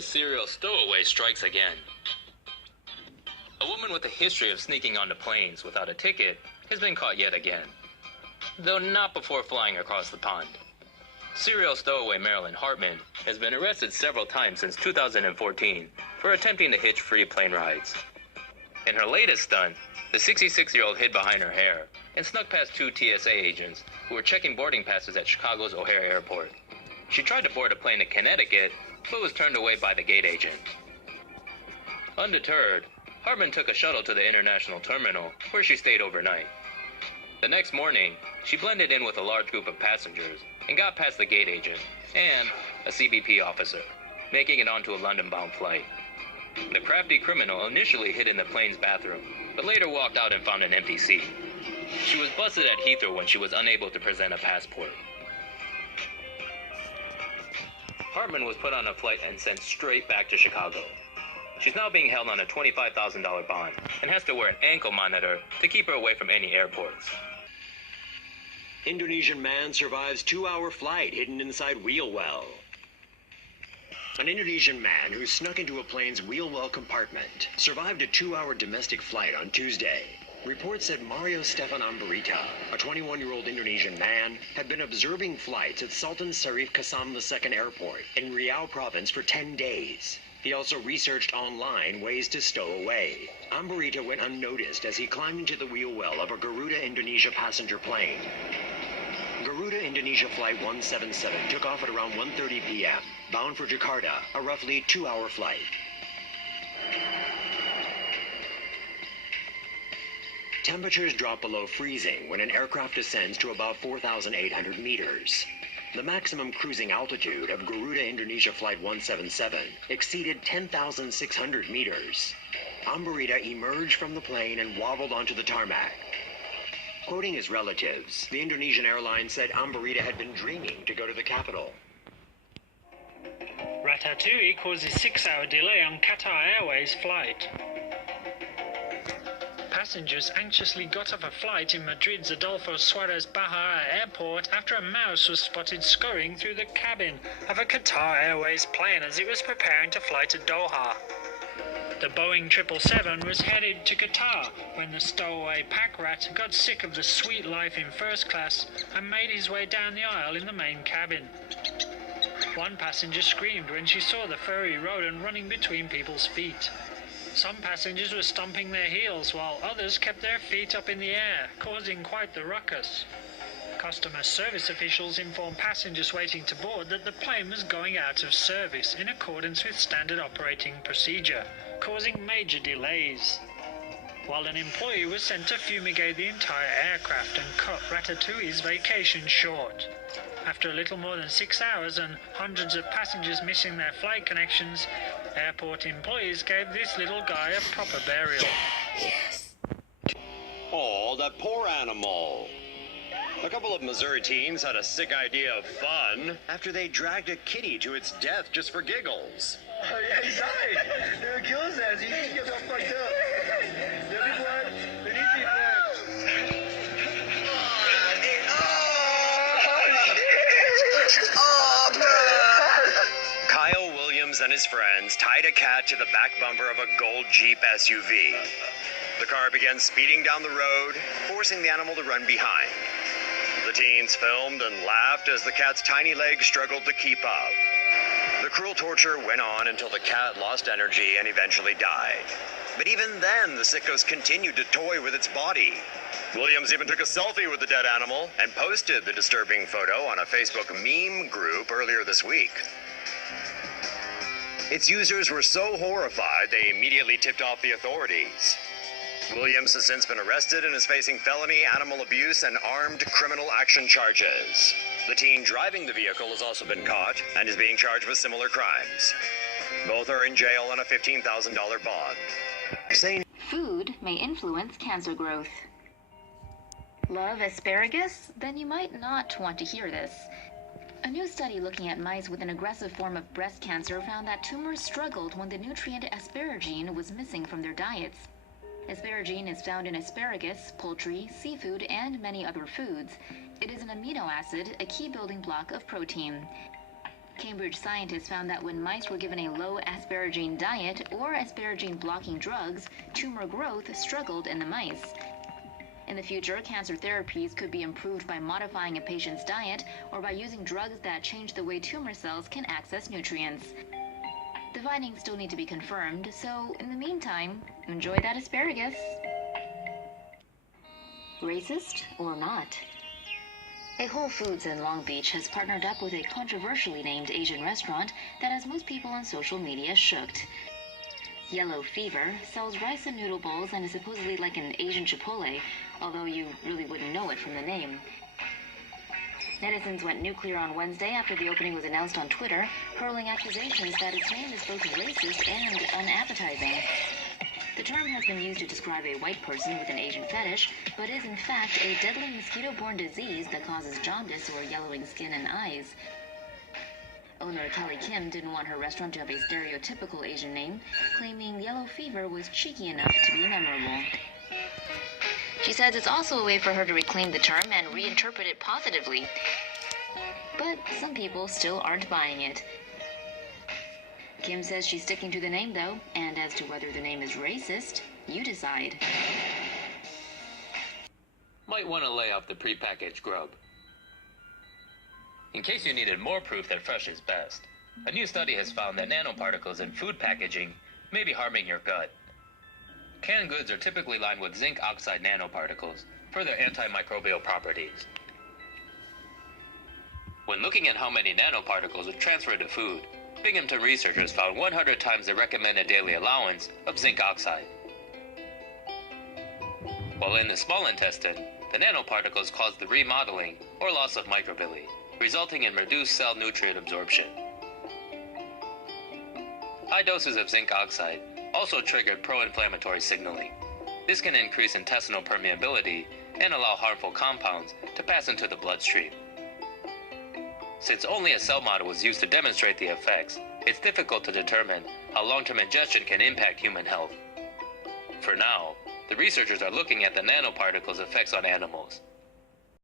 Florida's serial stowaway strikes again. A woman with a history of sneaking onto planes without a ticket has been caught yet again, though not before flying across the pond. Serial stowaway Marilyn Hartman has been arrested several times since 2014 for attempting to hitch free plane rides. In her latest stunt, the 66-year-old hid behind her hair and snuck past two TSA agents who were checking boarding passes at Chicago's O'Hare Airport. She tried to board a plane to Connecticut, but was turned away by the gate agent. Undeterred, Hartman took a shuttle to the international terminal, where she stayed overnight. The next morning, she blended in with a large group of passengers and got past the gate agent and a CBP officer, making it onto a London-bound flight. The crafty criminal initially hid in the plane's bathroom, but later walked out and found an empty seat. She was busted at Heathrow when she was unable to present a passport. Hartman was put on a flight and sent straight back to Chicago. She's now being held on a $25,000 bond and has to wear an ankle monitor to keep her away from any airports. Indonesian man survives 2-hour flight hidden inside wheel well. An Indonesian man who snuck into a plane's wheel well compartment survived a 2-hour domestic flight on Tuesday. Reports said Mario Stefan Ambarita, a 21-year-old Indonesian man, had been observing flights at Sultan Syarif Kasam II Airport in Riau province for 10 days. He also researched online ways to stow away. Ambarita went unnoticed as he climbed into the wheel well of a Garuda Indonesia passenger plane. Garuda Indonesia Flight 177 took off at around 1:30 p.m., bound for Jakarta, a roughly 2-hour flight. Temperatures drop below freezing when an aircraft descends to about 4,800 meters. The maximum cruising altitude of Garuda Indonesia Flight 177 exceeded 10,600 meters. Ambarita emerged from the plane and wobbled onto the tarmac. Quoting his relatives, the Indonesian airline said Ambarita had been dreaming to go to the capital. Ratatouille causes 6-hour delay on Qatar Airways flight. Passengers anxiously got off a flight in Madrid's Adolfo Suarez Bahia Airport after a mouse was spotted scurrying through the cabin of a Qatar Airways plane as it was preparing to fly to Doha. The Boeing 777 was headed to Qatar when the stowaway pack rat got sick of the sweet life in first class and made his way down the aisle in the main cabin. One passenger screamed when she saw the furry rodent running between people's feet. Some passengers were stomping their heels while others kept their feet up in the air, causing quite the ruckus. Customer service officials informed passengers waiting to board that the plane was going out of service in accordance with standard operating procedure, causing major delays. While an employee was sent to fumigate the entire aircraft and cut Ratatouille's vacation short. After a little more than 6 hours and hundreds of passengers missing their flight connections, airport employees gave this little guy a proper burial. Yes. Oh, that poor animal. A couple of Missouri teens had a sick idea of fun after they dragged a kitty to its death just for giggles. Oh, yeah, he died. They were killing us. He got all fucked up. There be blood. There needs to be blood. Kyle Williams and his friends tied a cat to the back bumper of a gold Jeep SUV. The car began speeding down the road, forcing the animal to run behind. The teens filmed and laughed as the cat's tiny legs struggled to keep up. The cruel torture went on until the cat lost energy and eventually died. But even then, the sickos continued to toy with its body. Williams even took a selfie with the dead animal and posted the disturbing photo on a Facebook meme group earlier this week. Its users were so horrified they immediately tipped off the authorities. Williams has since been arrested and is facing felony animal abuse and armed criminal action charges. The teen driving the vehicle has also been caught and is being charged with similar crimes. Both are in jail on a $15,000 bond. Food may influence cancer growth. Love asparagus? Then you might not want to hear this. A new study looking at mice with an aggressive form of breast cancer found that tumors struggled when the nutrient asparagine was missing from their diets. Asparagine is found in asparagus, poultry, seafood, and many other foods. It is an amino acid, a key building block of protein. Cambridge scientists found that when mice were given a low asparagine diet or asparagine-blocking drugs, tumor growth struggled in the mice. In the future, cancer therapies could be improved by modifying a patient's diet or by using drugs that change the way tumor cells can access nutrients. The findings still need to be confirmed, so in the meantime, enjoy that asparagus. Racist or not? A Whole Foods in Long Beach has partnered up with a controversially named Asian restaurant that has most people on social media shooked. Yellow Fever sells rice and noodle bowls and is supposedly like an Asian Chipotle, although you really wouldn't know it from the name. Netizens went nuclear on Wednesday after the opening was announced on Twitter, hurling accusations that its name is both racist and unappetizing. The term has been used to describe a white person with an Asian fetish, but is in fact a deadly mosquito-borne disease that causes jaundice or yellowing skin and eyes. Owner Kelly Kim didn't want her restaurant to have a stereotypical Asian name, claiming yellow fever was cheeky enough to be memorable. She says it's also a way for her to reclaim the term and reinterpret it positively. But some people still aren't buying it. Kim says she's sticking to the name, though, and as to whether the name is racist, you decide. Might want to lay off the prepackaged grub. In case you needed more proof that fresh is best, a new study has found that nanoparticles in food packaging may be harming your gut. Canned goods are typically lined with zinc oxide nanoparticles for their antimicrobial properties. When looking at how many nanoparticles are transferred to food, Binghamton researchers found 100 times the recommended daily allowance of zinc oxide. While in the small intestine, the nanoparticles cause the remodeling or loss of microvilli, resulting in reduced cell nutrient absorption. High doses of zinc oxide also trigger pro-inflammatory signaling. This can increase intestinal permeability and allow harmful compounds to pass into the bloodstream. Since only a cell model was used to demonstrate the effects, it's difficult to determine how long-term ingestion can impact human health. For now, the researchers are looking at the nanoparticles' effects on animals.